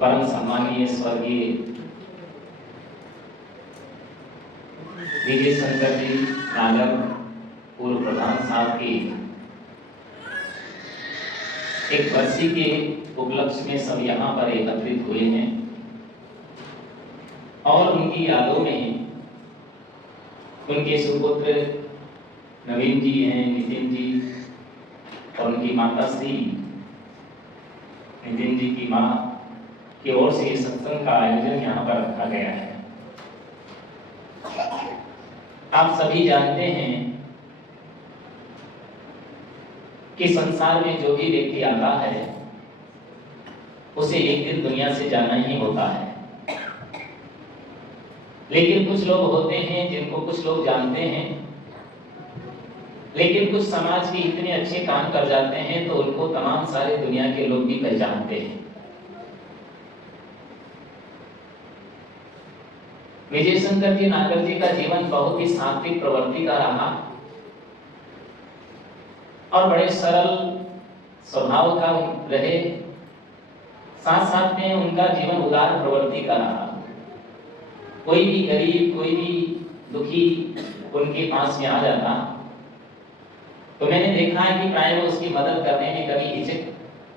परम सम्मानीय स्वर्गीय विजय शंकर जी नागर पूर्व प्रधान साहब की एक बरसी के उपलक्ष्य में सब यहाँ पर एकत्रित हुए हैं और उनकी यादों में उनके सुपुत्र नवीन जी हैं, नितिन जी और उनकी माता श्री नितिन जी की माँ की ओर से सत्संग का आयोजन यहाँ पर रखा गया है। आप सभी जानते हैं कि संसार में जो भी व्यक्ति आता है उसे एक दिन दुनिया से जाना ही होता है, लेकिन कुछ लोग होते हैं जिनको कुछ लोग जानते हैं, लेकिन कुछ समाज के इतने अच्छे काम कर जाते हैं तो उनको तमाम सारे दुनिया के लोग भी पहचानते हैं। विजय शंकर जी नागर जी का जीवन बहुत ही सात्विक प्रवृत्ति का रहा और बड़े सरल स्वभाव का रहे, साथ साथ में उनका जीवन उदार प्रवृत्ति का रहा। कोई भी गरीब, कोई भी दुखी उनके पास में आ जाता तो मैंने देखा है कि प्राय वो उसकी मदद करने में कभी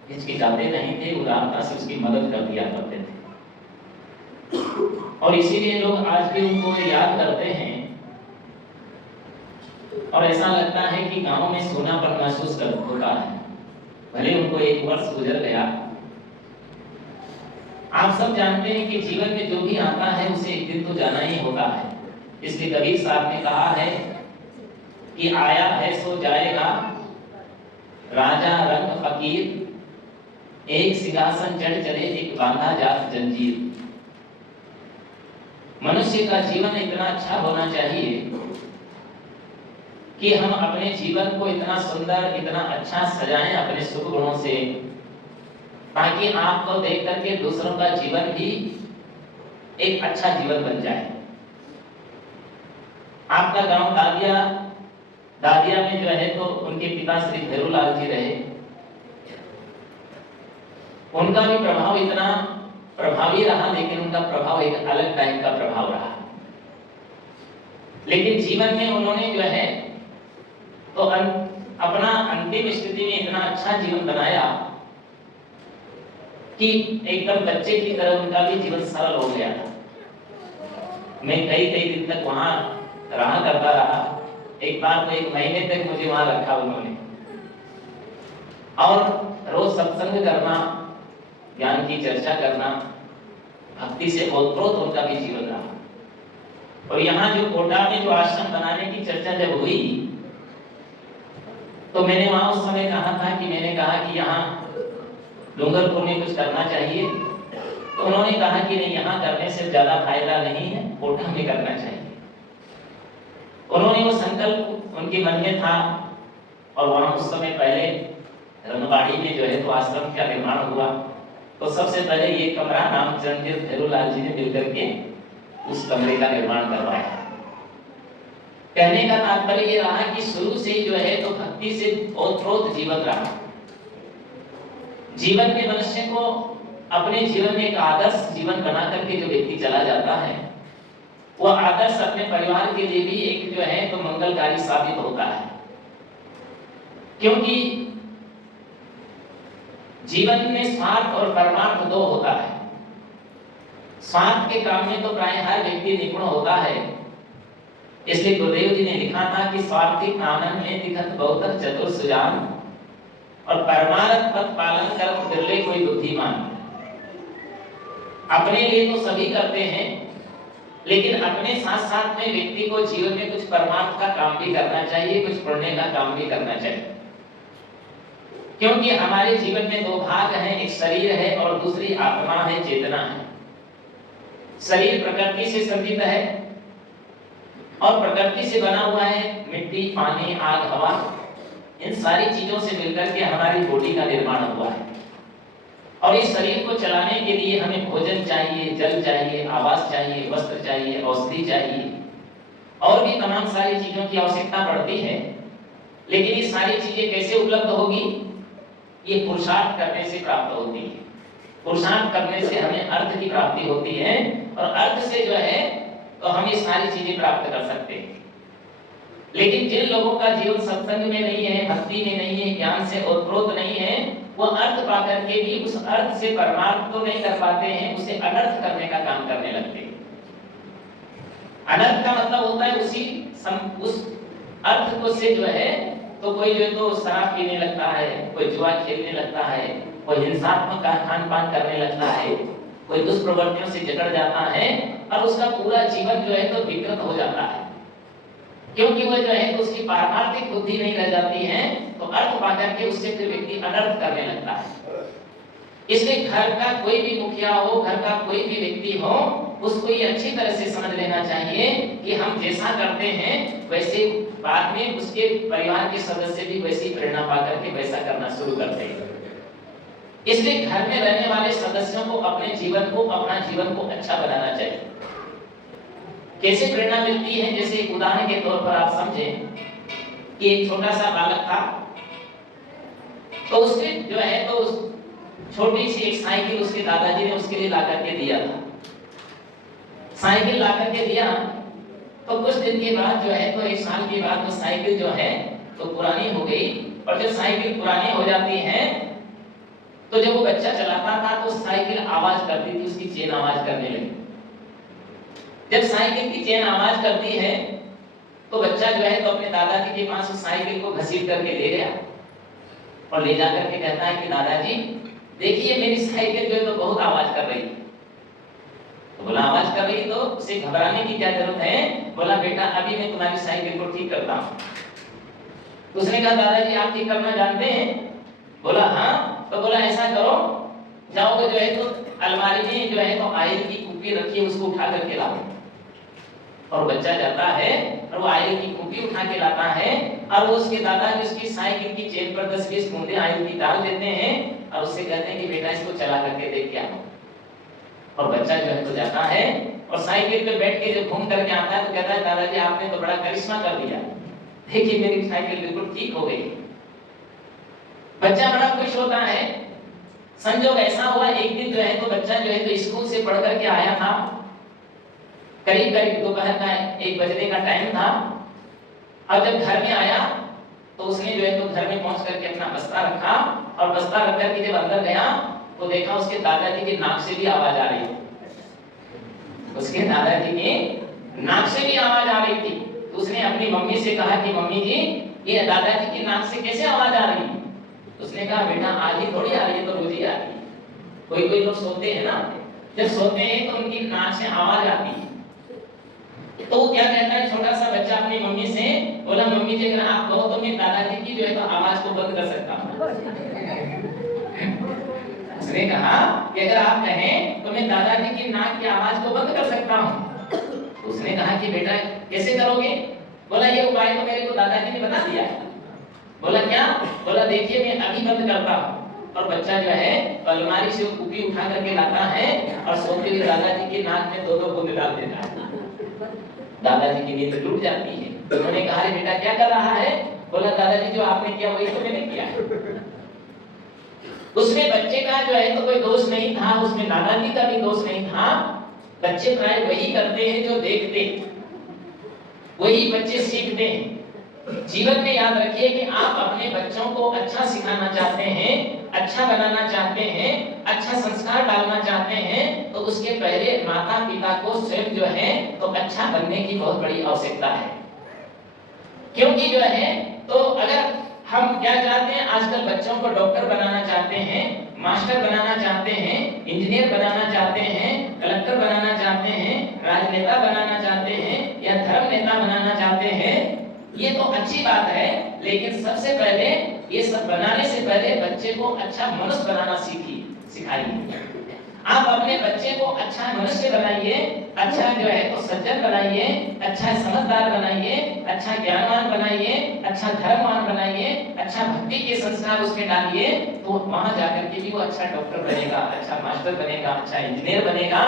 हिचकिचाते नहीं थे, उदारता से उसकी मदद कर दिया करते थे। और इसीलिए लोग आज भी उनको याद करते हैं और ऐसा लगता है कि गांव में सूनापन महसूस होता है, भले उनको एक वर्ष गुजर गया। आप सब जानते हैं कि जीवन में जो भी आता है उसे एक दिन तो जाना ही होता है। इसलिए कबीर साहब ने कहा है कि आया है सो जाएगा, राजा रंग फकीर, एक सिंहासन चढ़ चले एक बांधा जात जंजीर। मनुष्य का जीवन इतना अच्छा होना चाहिए कि हम अपने जीवन को इतना सुंदर, इतना अच्छा सजाएं अपने सुख गुणों से, ताकि आपको देख करके दूसरों का जीवन भी एक अच्छा जीवन बन जाए। आपका गांव दादिया में जो है तो उनके पिता श्री भैरूलाल जी रहे, उनका भी प्रभाव इतना प्रभावी रहा, लेकिन उनका प्रभाव एक अलग टाइप का प्रभाव रहा। लेकिन जीवन में उन्होंने जो है तो अपना अंतिम स्थिति में इतना अच्छा जीवन बनाया कि एकदम बच्चे की तरह उनका भी जीवन सरल हो गया। मैं कई दिन तक वहां रहा करता रहा। एक बार तो 1 महीने तक मुझे वहां रखा उन्होंने, और रोज सत्संग करना, ज्ञान की चर्चा करना, भक्ति से ओतप्रोत उनका भी जीवन रहा। और यहाँ जो कोटा में जो आश्रम बनाने की चर्चा जब हुई तो मैंने वहां उस समय मैंने कहा कि यहाँ डूंगरपुर में कुछ करना चाहिए। तो उन्होंने कहा कि नहीं, यहाँ करने से ज्यादा फायदा नहीं है, कोटा में करना चाहिए। उन्होंने वो संकल्प उनके मन में था और वहां उस समय पहले रंगबाड़ी में जो है तो आश्रम का निर्माण हुआ। तो सबसे पहले ये कमरा रामचंद्र जी भैरूलाल जी ने मिलकर के उस कमरे का निर्माण करवाया। कहने का तात्पर्य ये रहा कि शुरू से जो है तो भक्ति से ओतप्रोत जीवन रहा। जीवन में मनुष्य को अपने जीवन में एक आदर्श जीवन बना करके जो व्यक्ति चला जाता है, वो आदर्श अपने परिवार के लिए भी एक जो है तो मंगलकारी साबित होता है। क्योंकि जीवन में स्वार्थ और परमार्थ दो होता है। स्वार्थ के काम में तो प्राय हर व्यक्ति निपुण होता है। इसलिए गुरुदेव जी ने लिखा था कि स्वार्थी कानन में दिखत बहुतक चतुर सुजान, और परमार्थ पथ पालन कर बिरले कोई बुद्धिमान। अपने लिए तो सभी करते हैं, लेकिन अपने साथ साथ में व्यक्ति को जीवन में कुछ परमार्थ का काम भी करना चाहिए, कुछ पुण्य का काम भी करना चाहिए। क्योंकि हमारे जीवन में 2 भाग हैं, एक शरीर है और दूसरी आत्मा है, चेतना है। शरीर प्रकृति से संबंधित है और प्रकृति से बना हुआ है, मिट्टी, पानी, आग, हवा, इन सारी चीजों से मिलकर के हमारी बॉडी का निर्माण हुआ है। और इस शरीर को चलाने के लिए हमें भोजन चाहिए, जल चाहिए, आवास चाहिए, वस्त्र चाहिए, औषधि चाहिए, और भी तमाम सारी चीजों की आवश्यकता पड़ती है। लेकिन ये सारी चीजें कैसे उपलब्ध होगी? ये पुरुषार्थ करने से प्राप्त होती है। पुरुषार्थ करने से हमें अर्थ की प्राप्ति होती है, और अर्थ से जो है तो हम ये सारी चीजें प्राप्त कर सकते हैं। लेकिन जिन लोगों का जीवन सत्संग में नहीं है, भक्ति में नहीं है, ज्ञान से ओतप्रोत नहीं है, वो अर्थ पाकर के भी उस अर्थ से परमार्थ को नहीं कर पाते हैं, उसे अनर्थ करने का काम करने लगते हैं। अनर्थ का मतलब होता है उस अर्थ को से जो है तो कोई जो है तो शराब पीने लगता है, कोई जुआ खेलने लगता है, कोई हिंसात्मक खान पान करने लगता है, कोई दुष्प्रवृत्तियों से जकड़ जाता है, और उसका पूरा जीवन जो है तो विकृत हो जाता है, क्योंकि वो जो है तो उसकी पारमार्थिक बुद्धि नहीं रह जाती है, तो अर्थ पाकर के उससे फिर व्यक्ति अनर्थ करने लगता है। इसलिए घर का कोई भी मुखिया हो, घर का कोई भी व्यक्ति हो, उसको ये अच्छी तरह से समझ लेना चाहिए कि हम जैसा करते हैं वैसे बाद में उसके परिवार के सदस्य भी वैसी प्रेरणा पाकर के वैसा करना शुरू करते हैं। इसलिए घर में रहने वाले सदस्यों को अपने जीवन को, अपना जीवन को अच्छा बनाना चाहिए। कैसे प्रेरणा मिलती है, जैसे उदाहरण के तौर पर आप समझें कि एक छोटा सा बालक था, तो उसने जो है तो छोटी सी एक साइकिल उसके दादाजी ने उसके लिए ला करके दिया था। साइकिल ला करके दिया तो कुछ दिन के बाद जो है तो एक साल के बाद वो साइकिल जो है तो पुरानी हो गई, और जब साइकिल पुरानी हो जाती है तो जब वो बच्चा चलाता था तो साइकिल आवाज करती थी, उसकी चेन आवाज करने लगी। जब साइकिल की चेन आवाज करती है तो बच्चा जो है तो अपने दादाजी के पास उस साइकिल को घसीट करके ले गया, और ले जाकर के कहता है कि दादाजी देखिए मेरी साइकिल जो है तो बहुत आवाज कर रही है। तो बोला आवाज कर रही तो उसे घबराने की क्या जरूरत है? बोला बेटा अभी मैं तुम्हारी साइकिल को ठीक करता हूँ। तो उसने कहा दादाजी आप ठीक करना जानते हैं? बोला हाँ। तो बोला ऐसा करो, जाओगे जो है तो अलमारी में जो है तो ऑयल की कुप्पी रखी है, उसको उठा करके लाओ। और बच्चा जाता है और वो ऑयल की कुप्पी उठा के लाता है, और वो उसके दादाजी उसकी साइकिल की चेन पर 10-20 बूंदे ऑयल की डाल देते हैं, और उससे कहते हैं कि बेटा इसको चला करके देख के आओ। और बच्चा जो है तो जाता है और साइकिल पे बैठ के जब घूम करके आता है तो कहता है दादाजी आपने तो बड़ा करिश्मा कर दिया, देखिए मेरी साइकिल बिल्कुल ठीक हो गई। बच्चा बड़ा खुश होता है। संजोग ऐसा हुआ एक दिन जो है तो बच्चा जो है तो स्कूल से पढ़ करके आया था, करीब दोपहर का 1 बजने का टाइम था, और जब घर में आया तो उसने जो है तो घर में पहुंच करके अपना बस्ता रखा, और बस्ता रख करके जब अंदर गया तो देखा उसके दादाजी के नाक से भी आवाज आ रही थी। उसके दादाजी के नाक से भी आवाज आ रही थी। तो उसने अपनी मम्मी से कहा कि मम्मी जी ये दादाजी की नाक से कैसे आवाज आ रही है? उसने कहा बेटा आज ही थोड़ी आ रही है, तो रोज ही आ रही है। कोई कोई लोग सोते हैं ना, जब सोते हैं तो उनकी नाक से आवाज आती है। तो क्या कहता है छोटा सा बच्चा अपनी मम्मी से, बोला मम्मी जी अगर आप कहो तो मैं दादाजी की जो है तो आवाज को बंद कर सकता हूँ। उसने कहा कि अगर आप कहें तो मैं दादाजी की नाक की आवाज को बंद कर सकता हूँ। उसने कहा कि बेटा कैसे करोगे? बोला ये उपाय तो मेरे को दादाजी ने बता दिया। बोला क्या? बोला देखिए मैं अभी बंद करता हूँ। और बच्चा जो है अलमारी से कुप्पी उठा करके लाता है और सोते हुए दादाजी की नाक में 2-2 बूंद डाल देता है। दादाजी की नींद टूट जाती है। उन्होंने कहा अरे बेटा क्या कर रहा है? बोला दादाजी जो आपने किया वही तो मैंने किया है। उसमें बच्चे का जो है तो कोई दोष नहीं था, उसमें दादाजी का भी दोष नहीं था। बच्चे प्राय वही करते हैं जो देखते हैं, वही बच्चे सीखते हैं। जीवन में याद रखिए कि आप अपने बच्चों को अच्छा सिखाना चाहते हैं, अच्छा बनाना चाहते हैं, अच्छा संस्कार डालना चाहते हैं, तो उसके पहले माता पिता को स्वयं जो है तो अच्छा बनने की बहुत बड़ी आवश्यकता है। क्योंकि जो है तो अगर हम क्या चाहते हैं, आजकल बच्चों को डॉक्टर बनाना चाहते हैं, मास्टर बनाना चाहते हैं, इंजीनियर बनाना चाहते हैं, कलेक्टर बनाना चाहते हैं, राजनेता बनाना चाहते हैं या धर्म नेता बनाना चाहते हैं, ये तो अच्छी बात है। लेकिन सबसे पहले ये सब बनाने से पहले बच्चे को अच्छा मनुष्य बनाना सिखाइए। आप अपने बच्चे को अच्छा मनुष्य बनाइए, अच्छा जो है तो सज्जन बनाइए, अच्छा समझदार बनाइए, अच्छा ज्ञानवान बनाइए, अच्छा धर्मवान बनाइए, अच्छा भक्ति के संस्कार उसमें डालिए, तो वहां जाकर के भी वो अच्छा डॉक्टर बनेगा, अच्छा मास्टर बनेगा, अच्छा इंजीनियर बनेगा,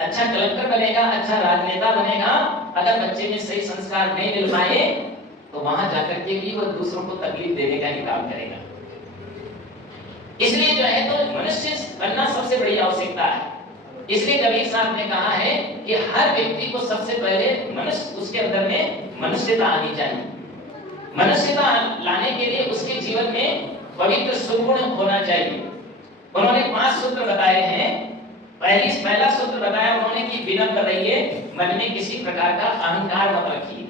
अच्छा कलेक्टर बनेगा, अच्छा राजनेता बनेगा। अगर बच्चे में सही संस्कार नहीं मिल पाए तो वहां जाकर के भी वो दूसरों को तकलीफ देने का ही काम करेगा। इसलिए जो है तो मनुष्य बनना सबसे बड़ी आवश्यकता है। इसलिए कबीर साहब ने कहा है कि हर व्यक्ति को सबसे पहले मनुष्य, उसके अंदर में मनुष्यता आनी चाहिए। मनुष्यता लाने के लिए उसके जीवन में पवित्र सुगुण होना चाहिए। उन्होंने 5 सूत्र बताए हैं। पहला सूत्र बताया उन्होंने कि विनम्र रहिए, मन में किसी प्रकार का अहंकार मत रखिए।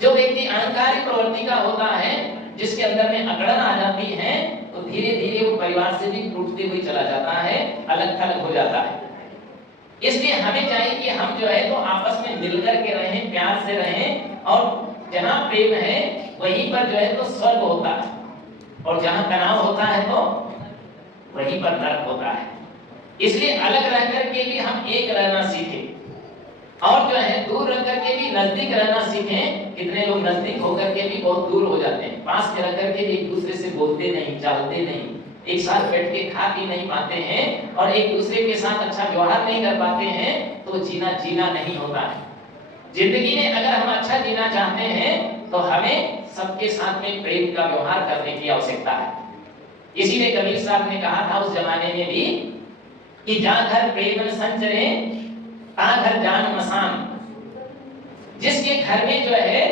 जो व्यक्ति अहंकारी प्रवृत्ति का होता है, जिसके अंदर में अकड़न आ जाती है, तो धीरे धीरे वो परिवार से भी टूटते हुए चला जाता है, अलग थलग हो जाता है। इसलिए हमें चाहिए कि हम जो है तो आपस में मिलकर के रहें, प्यार से रहें, और जहाँ प्रेम है वहीं पर जो है तो स्वर्ग होता है, और जहाँ तनाव होता है तो वहीं पर नरक होता है। इसलिए अलग रह करके भी हम एक रहना सीखें, और जो है दूर रह करके भी नजदीक रहना सीखें। कितने लोग नजदीक होकर के भी बहुत दूर हो जाते हैं, पास में रह करके भी एक दूसरे से बोलते नहीं, चालते नहीं, एक साथ बैठ के खा पी नहीं पाते हैं, और एक दूसरे के साथ अच्छा व्यवहार नहीं कर पाते हैं, तो जीना नहीं होता है। जिंदगी में अगर हम अच्छा जीना चाहते हैं तो हमें सबके साथ में प्रेम का व्यवहार करने की आवश्यकता है। इसीलिए कबीर साहब ने कहा था उस जमाने में भी कि जहाँ घर प्रेम संचरे ता घर जान मसान। जिसके घर में जो है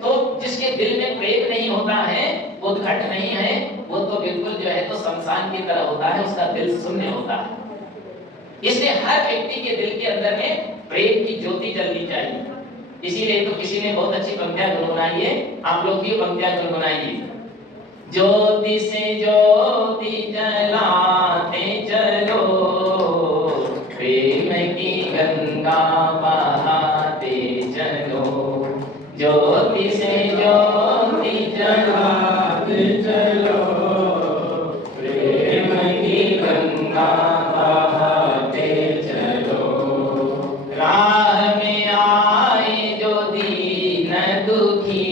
तो जिसके दिल में प्रेम नहीं होता है, वो घट नहीं है, वो तो बिल्कुल जो है तो शमशान की तरह होता है, उसका दिल शून्य होता है। इसलिए हर व्यक्ति के दिल के अंदर में प्रेम की ज्योति जलनी चाहिए। इसीलिए तो किसी ने बहुत अच्छी पंक्तियां गुनगुनाई है, आप लोग भी पंक्तियां गुनगुनाइए। ज्योति से ज्योति जलाते चलो, प्रेम की गंगा बहाते चलो। ज्योति से ज्योति जलाते चलो, प्रेम की गंगा बहाते चलो। राह में आए जो दीन दुखी,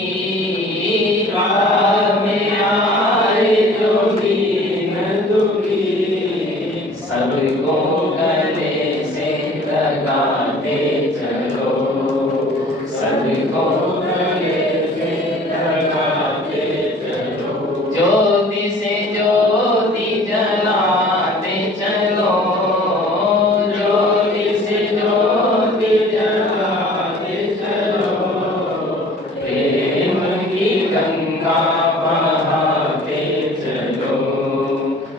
राह में आए जो दीन दुखी, सबको गले से लगाते चलो, सबको गले से लगाते चलो। ज्योति से ज्योति जलाते चलो, ज्योति से ज्योति जलाते चलो, प्रेम की गंगा बहाते चलो,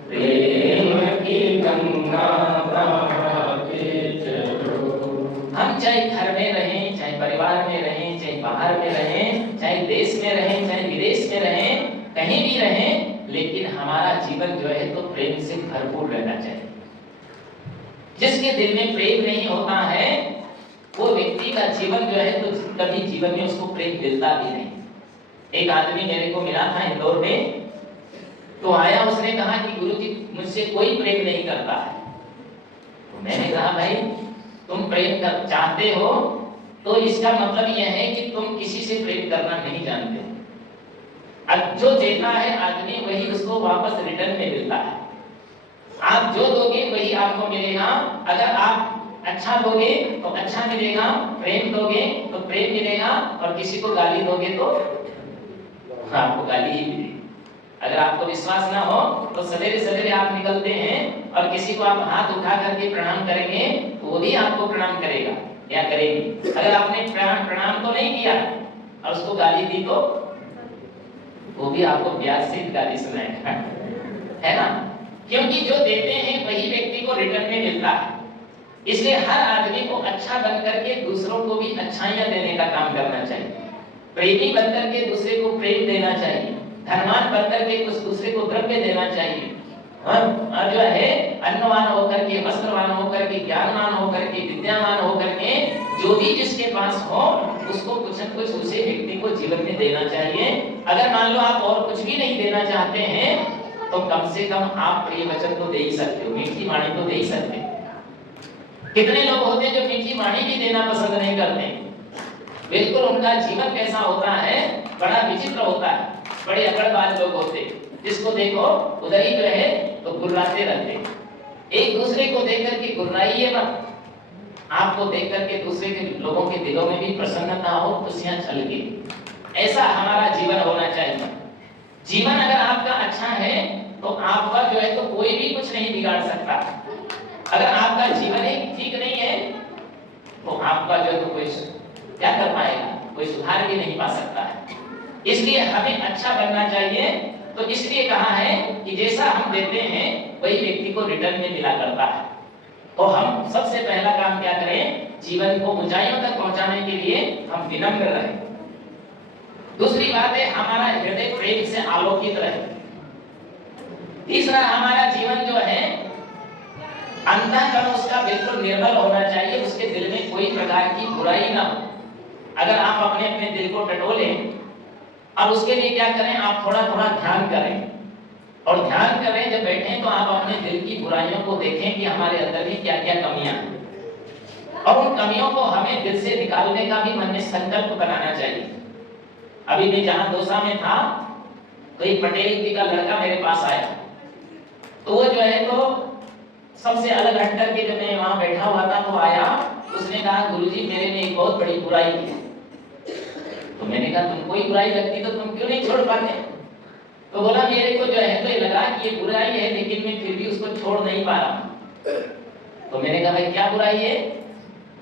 प्रेम की गंगा बहाते चलो। हम चाहे घर में रहें, चाहे परिवार में रहें, चाहे बाहर में रहें, चाहे देश में रहें, चाहे विदेश में रहें, कहीं भी रहें, लेकिन हमारा जीवन जो है तो प्रेम से भरपूर रहना चाहिए। जिसके दिल में प्रेम नहीं होता है, वो व्यक्ति का जीवन जो है तो कभी जीवन में उसको प्रेम मिलता भी नहीं। एक आदमी मेरे को मिला था इंदौर में, तो आया, उसने कहा कि गुरुजी मुझसे कोई प्रेम नहीं करता है। तो मैंने कहा भाई तुम प्रेम कर चाहते हो तो इसका मतलब यह है कि तुम किसी से प्रेम करना नहीं जानते। अब जो देता है आदमी वही उसको वापस रिटर्न में मिलता है। आप जो दोगे वही आपको मिलेगा। अगर आप अच्छा दोगे तो अच्छा मिलेगा, प्रेम दोगे तो प्रेम मिलेगा, और किसी को गाली दोगे तो आपको गाली ही मिलेगी। अगर आपको विश्वास ना हो तो सवेरे सवेरे आप निकलते हैं और किसी को आप हाथ उठा करके प्रणाम करेंगे तो वो भी आपको प्रणाम करेगा या करेगी। अगर आपने प्रणाम तो नहीं किया और उसको गाली दी तो वो भी आपको प्यार से गाली सुनाएगा, है ना? क्योंकि जो देते हैं वही व्यक्ति को रिटर्न में मिलता है। इसलिए हर आदमी को अच्छा बन करके दूसरों को भी अच्छाइयां देने का काम करना चाहिए। प्रेमी बनकर के दूसरे को प्रेम देना चाहिए, धनवान बनकर के कुछ दूसरे को द्रव्य देना चाहिए, और जो है अन्नवान होकर के, वस्त्रवान होकर के, ज्ञानवान होकर के, विद्यावान होकर के, जो भी जिसके पास हो उसको कुछ न कुछ उसे व्यक्ति को जीवन में देना चाहिए। अगर मान लो आप और कुछ भी नहीं देना चाहते हैं तो कम से कम आप प्रिय वचन तो दे ही सकते हो, मीठी वाणी तो दे ही सकते हैं। कितने लोग होते हैं जो मीठी वाणी भी देना पसंद नहीं करते, बिल्कुल उनका जीवन कैसा होता है, बड़ा विचित्र होता है। बड़े अकड़बाज लोग होते, जिसको देखो उधर ही जो है तो गुर्राते रहते। एक दूसरे को देख करके गुर्राइए मत, आपको देख करके दूसरे के लोगों के दिलों में भी प्रसन्नता हो, खुशियां छलके। ऐसा हमारा जीवन होना चाहिए। जीवन अगर आपका अच्छा है तो आपका जो है तो कोई भी कुछ नहीं बिगाड़ सकता। अगर आपका जीवन ही ठीक नहीं है तो आपका जो है तो कोई क्या कर पाएगा, कोई सुधार भी नहीं पा सकता है। इसलिए हमें अच्छा बनना चाहिए। तो इसलिए कहा है कि जैसा हम देते हैं वही व्यक्ति को रिटर्न में मिला करता है। तो हम सबसे पहला काम क्या करें, जीवन को ऊंचाइयों तक पहुंचाने के लिए हम विनम्र रहें। दूसरी बात है हमारा हृदय प्रेम से आलोकित रहे। तीसरा हमारा जीवन जो है अंतःकरण उसका बिल्कुल निर्मल होना चाहिए, उसके दिल में कोई प्रकार की बुराई ना हो। अगर आप अपने अपने दिल को टटोलें और उसके लिए क्या करें, आप थोड़ा थोड़ा ध्यान करें और ध्यान करें जब बैठें तो आप अपने दिल की बुराइयों को देखें कि हमारे अंदर भी क्या क्या कमियां हैं और उन कमियों को हमें दिल से निकालने का भी मन में संकल्प बनाना चाहिए। अभी मैं जहां दोसा में था तो एक पटेल जी का लड़का मेरे पास आया, तो वो जो है तो सबसे अलग हट करके जब मैं वहां बैठा हुआ था तो आया, उसने कहा गुरुजी मेरे में एक बहुत बड़ी बुराई की है। तो मैंने कहा तुमको ही बुराई लगती तो तुम क्यों नहीं छोड़ पाते? तो बोला मेरे को जो है तो ये लगा कि ये बुराई है लेकिन मैं फिर भी उसको छोड़ नहीं पा रहा। तो मैंने कहा भाई क्या बुराई है?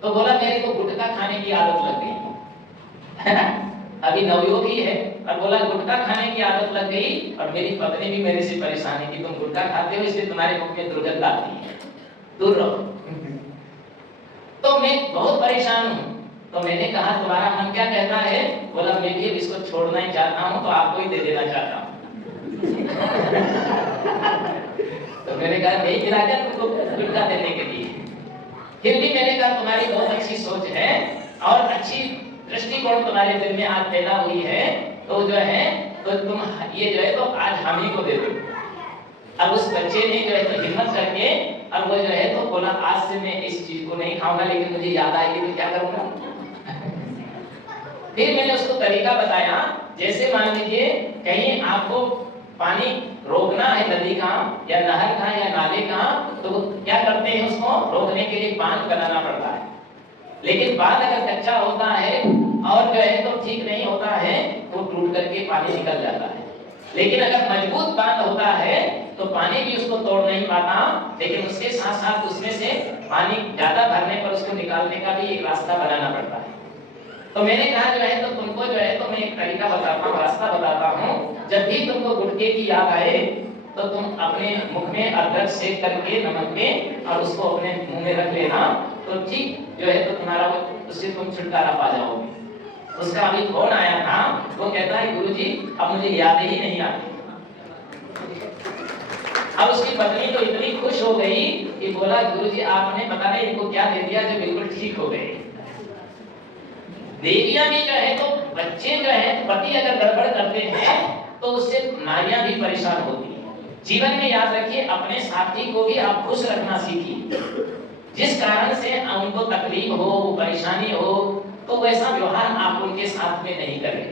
तो बोला मेरे को गुटखा खाने की आदत लग गई है ना, अभी नवयुवक ही है और बोला गुटखा खाने की आदत लग गई और मेरी पत्नी भी मेरे से परेशान है कि तुम गुटखा खाते हो इसलिए तुम्हारे मुख में दुर्गंध आती है, दूर रहो। तो मैं बहुत परेशान हूँ। तो मैंने कहा तुम्हारा मन क्या कहता है? बोला मैं भी इसको छोड़ना ही चाहता हूँ तो आपको ही दे देना चाहता हूँ। तो मैंने कहा नहीं गिराया तुमको गुटखा देने के लिए। फिर भी मैंने कहा तुम्हारी बहुत अच्छी सोच है और अच्छी दृष्टिकोण तुम्हारे दिल में आज पैदा हुई है, तो जो है तो तुम ये जो है तो आज हम ही को दे दो। अब उस बच्चे ने जो है तो हिम्मत करके और वो जो है तो बोला आज से मैं इस चीज को नहीं खाऊंगा लेकिन मुझे याद आएगी तो क्या करूंगा। फिर मैंने उसको तरीका बताया, जैसे मान लीजिए कहीं आपको पानी रोकना है नदी का या नहर का या नाले का, तो क्या करते हैं उसको रोकने के लिए बांध बनाना पड़ता है। लेकिन बांध अगर कच्चा होता है और जो है तो ठीक नहीं होता है तो टूट करके पानी निकल जाता है। लेकिन अगर मजबूत बांध होता है तो पानी भी उसको तोड़ नहीं पाता, लेकिन उसके साथ साथ उसमें से पानी ज्यादा भरने पर उसको निकालने का भी एक रास्ता बनाना पड़ता है। तो मैंने कहा जो है तो तुमको जो है तो मैं एक तरीका बताता हूँ, रास्ता बताता हूँ। जब भी तुमको गुटखे की याद आए तो तुम अपने मुख में अदरक सेक करके नमक में और उसको अपने मुंह में रख लेना, तो ठीक जो है तो तुम्हारा उससे तुम छुटकारा पा जाओगे। उसका अभी फोन आया था, वो कहता है गुरुजी अब मुझे याद ही नहीं आती। अब उसकी पत्नी तो इतनी खुश हो गई कि बोला गुरुजी आपने पता नहीं इनको क्या दे दिया जो बिल्कुल ठीक हो गए। देवियां भी जो है तो बच्चे जो है पति अगर गड़बड़ करते हैं तो उससे नारियां भी परेशान होती हैं। जीवन में याद रखिए अपने साथी को भी आप खुश रखना सीखिए। जिस कारण से उनको तकलीफ हो, परेशानी हो, तो वैसा व्यवहार आप उनके साथ में नहीं करें।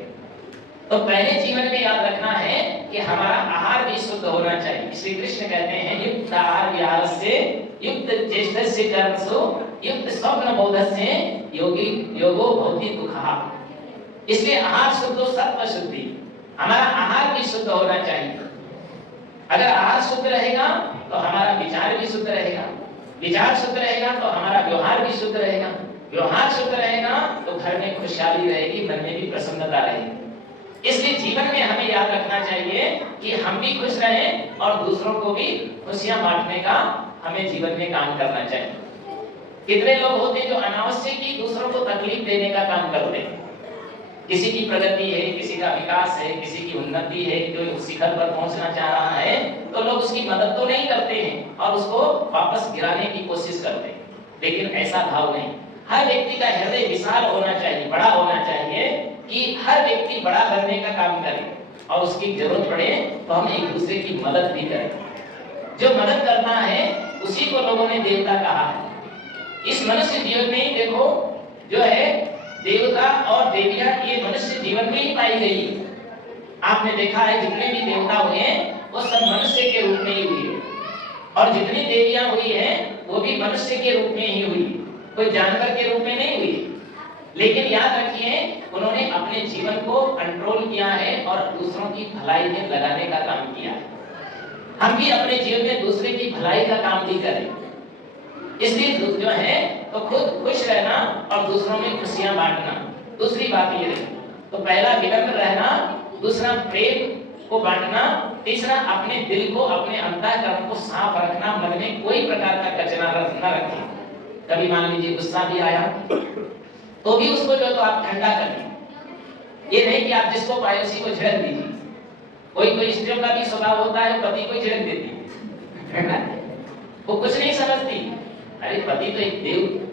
तो पहले जीवन में याद रखना है कि हमारा आहार भी शुद्ध होना चाहिए। श्री कृष्ण कहते हैं युक्त आहार विहार से युक्त चेष्टस्य कर्मसु युक्त स्वप्न बोधस्य योगी योगो भवति दुःखः। इसलिए आहार शुद्ध सत्व शुद्धि, हमारा आहार भी शुद्ध होना चाहिए। अगर आहार शुद्ध रहेगा तो हमारा विचार भी शुद्ध रहेगा, विचार शुद्ध रहेगा तो हमारा व्यवहार भी शुद्ध रहेगा, व्यवहार शुद्ध रहेगा तो घर में खुशहाली रहेगी, मन में भी प्रसन्नता रहेगी। इसलिए जीवन में हमें याद रखना चाहिए कि हम भी खुश रहें और दूसरों को भी खुशियां बांटने का हमें जीवन में काम करना चाहिए। कितने लोग होते हैं जो अनावश्यक ही दूसरों को तकलीफ देने का काम करते हैं। किसी की प्रगति है, किसी का विकास है, किसी की उन्नति है, जो शिखर पर पहुंचना चाह रहा है, तो लोग उसकी मदद तो नहीं करते हैं और उसको वापस गिराने की कोशिश करते हैं। लेकिन ऐसा भाव नहीं। हर व्यक्ति का हृदय विशाल होना चाहिए, बड़ा होना चाहिए कि हर व्यक्ति बड़ा बनने का काम करे और उसकी जरूरत पड़े तो हम एक दूसरे की मदद भी करें। जो मदद करना है उसी को लोगों ने देवता कहा है। इस मनुष्य जीवन में ही देखो जो है देवता और देवियां ये मनुष्य जीवन में ही पाई गई। आपने देखा है जितने भी देवता हुए वो सब मनुष्य के रूप में ही हुए और जितनी देवियां हुई हैं वो भी मनुष्य के रूप में ही हुई, कोई जानवर के रूप में नहीं हुई। लेकिन याद रखिए उन्होंने अपने जीवन को कंट्रोल किया है और दूसरों की भलाई में लगाने का काम किया है। हम भी अपने जीवन में दूसरे की भलाई का काम भी करें। इसलिए जो है तो खुद खुश रहना और दूसरों में खुशियां बांटना। दूसरी बात ये रही, तो पहला विनम्र रहना, दूसरा प्रेम को बांटना, तीसरा अपने दिल को, अपने अंतःकरण को साफ रखना, मन में कोई प्रकार का कचरा न रखें। कभी मान लीजिए गुस्सा भी आया तो भी उसको जो तो आप ठंडा कर लीजिए। ये नहीं कि आप जिसको पाए उसी को झड़क दीजिए। कोई स्त्रियों का भी स्वभाव होता है, पति को झड़क देती है, वो कुछ नहीं समझती। अरे पति तो एक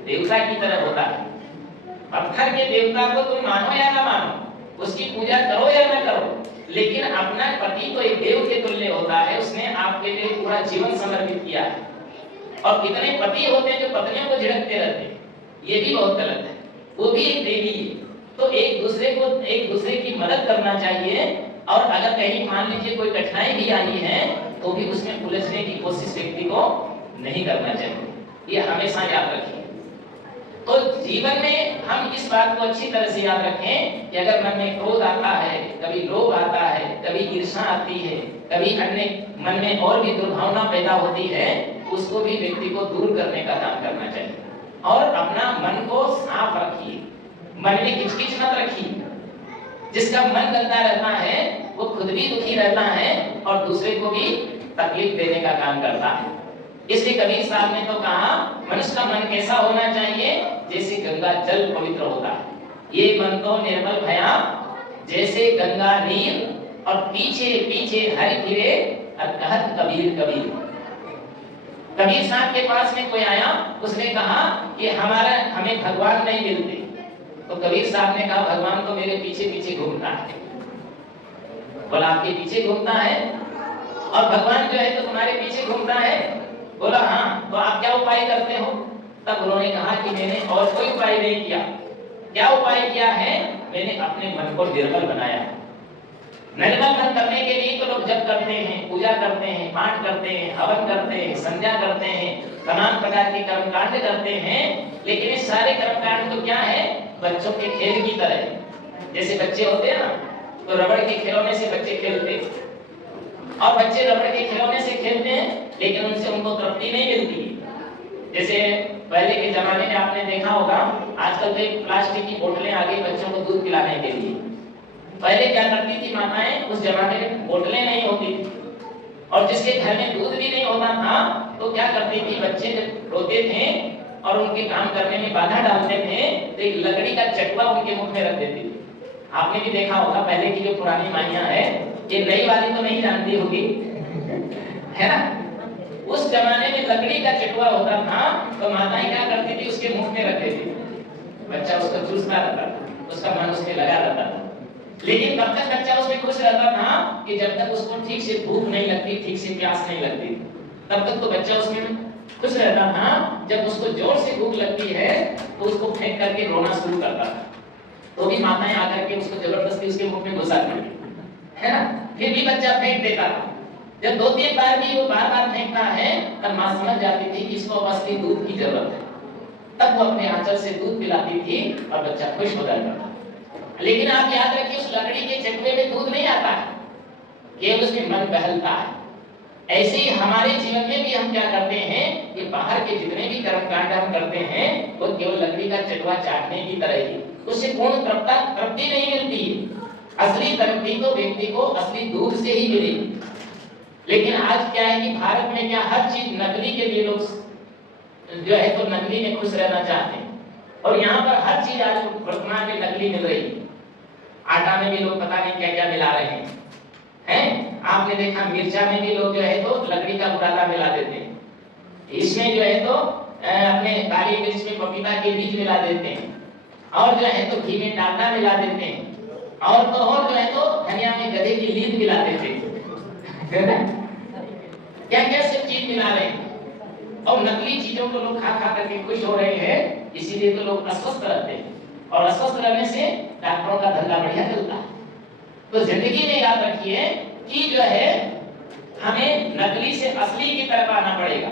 देवता की तरह होता है। पत्थर के देवता को तुम मानो या ना मानो, उसकी पूजा करो या ना करो, लेकिन अपना पति तो एक देव के तुल्य होता है। उसने आपके लिए पूरा जीवन समर्पित किया है। और कितने पति होते हैं जो पत्नियों को झिड़कते रहते हैं, ये भी बहुत गलत है। वो भी एक देवी है। तो एक दूसरे की मदद करना चाहिए। और अगर कहीं मान लीजिए कोई कठिनाई भी आई है तो भी उसमें उलझने की कोशिश व्यक्ति को नहीं करना चाहिए। ये हमेशा याद रखिए। तो जीवन में हम इस बात को अच्छी तरह से याद रखें कि अगर मन में क्रोध आता है, कभी लोभ आता है, कभी ईर्ष्या आती है, कभी अन्य मन में और भी दुर्भावना पैदा होती है, उसको भी व्यक्ति को दूर करने का काम करना चाहिए। और अपना मन को साफ रखिए, मन में किचकिच मत रखिए। जिसका मन गंदा रहता है वो खुद भी दुखी रहता है और दूसरे को भी तकलीफ देने का काम करता है। इसलिए कबीर साहब ने तो कहा, मनुष्य का मन कैसा होना चाहिए, जैसे गंगा जल पवित्र होता है। ये मन तो निर्मल भया जैसे गंगा नीर, और पीछे पीछे हरि फिरे और कहत कबीर कबीर। कबीर साहब के पास में कोई आया, उसने कहा कि हमें भगवान नहीं मिलते। तो कबीर साहब ने कहा, भगवान तो मेरे पीछे पीछे घूमता है। बोला आपके पीछे घूमता है और भगवान जो है तो तुम्हारे पीछे घूमता है? बोला हाँ। तो आप क्या उपाय करते हो? तब उन्होंने कहा कि मैंने और कोई उपाय नहीं किया। क्या उपाय किया है? मैंने अपने मन को निर्मल बनाया। निर्मल मन करने के लिए तो लोग जप करते हैं, पूजा करते हैं, पाठ करते हैं, हवन करते हैं, संध्या करते हैं, तमाम प्रकार के कर्मकांड करते हैं। लेकिन ये सारे कर्मकांड तो क्या है? बच्चों के खेल की तरह। जैसे बच्चे होते हैं ना, तो रबड़ के खिलौने से बच्चे खेलते हैं, और बच्चे रबड़ के खिलौने से खेलते हैं, लेकिन उनसे उनको तृप्ति नहीं मिलती। जैसे पहले के जमाने में आपने देखा होगा, आजकल तो प्लास्टिक की बोतलें आ गई बच्चों को दूध पिलाने के लिए। पहले क्या करती थी माताएं, उस जमाने में बोतलें नहीं होती थी, और जिसके घर में दूध भी नहीं होता था तो क्या करती थी, बच्चे जब रोते थे और उनके काम करने में बाधा डालते थे तो एक लकड़ी का चटवा उनके मुख में रख देती थी। आपने भी देखा होगा, पहले की जो पुरानी माइयां है, ये नई वाली तो नहीं जानती होगी, है ना। उस जमाने में लकड़ी का चटवा होता था, तो माताएं क्या करती थी, उसके मुख में रख देती थी। बच्चा उसको चूसता रहता था, उसका मन उसमें लगा रहता था। लेकिन तब तक बच्चा उसमें खुश रहता था कि जब तक उसको ठीक से भूख नहीं लगती, ठीक से प्यास नहीं लगती, तब तक तो बच्चा उसमें खुश रहता था। जब उसको जोर से भूख लगती है तो उसको फेंक करके रोना शुरू करता था, तो भी माताएं आकर के उसको जबरदस्ती उसके मुख में घुसाती है ना। फिर भी बच्चा फेंक देता था। जब 2-3 बार भी वो बार-बार फेंकता है, तब मां समझ जाती थी कि इसको असली दूध की जरूरत है। तब वो अपने आंचल से दूध पिलाती थी और बच्चा खुश हो जाता था। लेकिन आप याद रखिए, उस लकड़ी के चटवे में दूध नहीं आता है, केवल उसमें मन बहलता है। ऐसे ही हमारे जीवन में भी हम क्या करते हैं, ये बाहर के जितने भी कर्मकांड हम करते हैं वो केवल लकड़ी का चटवा चाटने की तरह ही, उससे पूर्ण तृप्ति नहीं मिलती है। असली तृप्ति तो व्यक्ति को असली दूध से ही मिलेगी। लेकिन आज क्या है कि भारत में क्या हर चीज नकली के लिए लोग जो है तो नकली में खुश रहना चाहते हैं, और यहाँ पर हर चीज आज वर्तमान में नकली मिल रही है। आटा में भी लोग पता नहीं क्या क्या मिला रहे हैं। आपने देखा मिर्चा में भी लोग जो है तो लकड़ी का बुरादा मिला देते हैं। इसमें जो है तो अपने काली मिर्च में पपीता के बीज मिला देते हैं, और जो है तो घी में डालडा मिला देते हैं, और तो और जो है तो धनिया में गधे की लीद मिला देते हैं। क्या क्या सब चीज मिला रहे हैं, और नकली चीजों को लोग खा खा करके खुश हो रहे हैं। इसीलिए तो लोग अस्वस्थ रहते हैं, और अस्वस्थ रहने से डॉक्टरों का धंधा बढ़िया चलता है। तो जिंदगी में याद रखिए कि जो है हमें नकली से असली की तरफ आना पड़ेगा।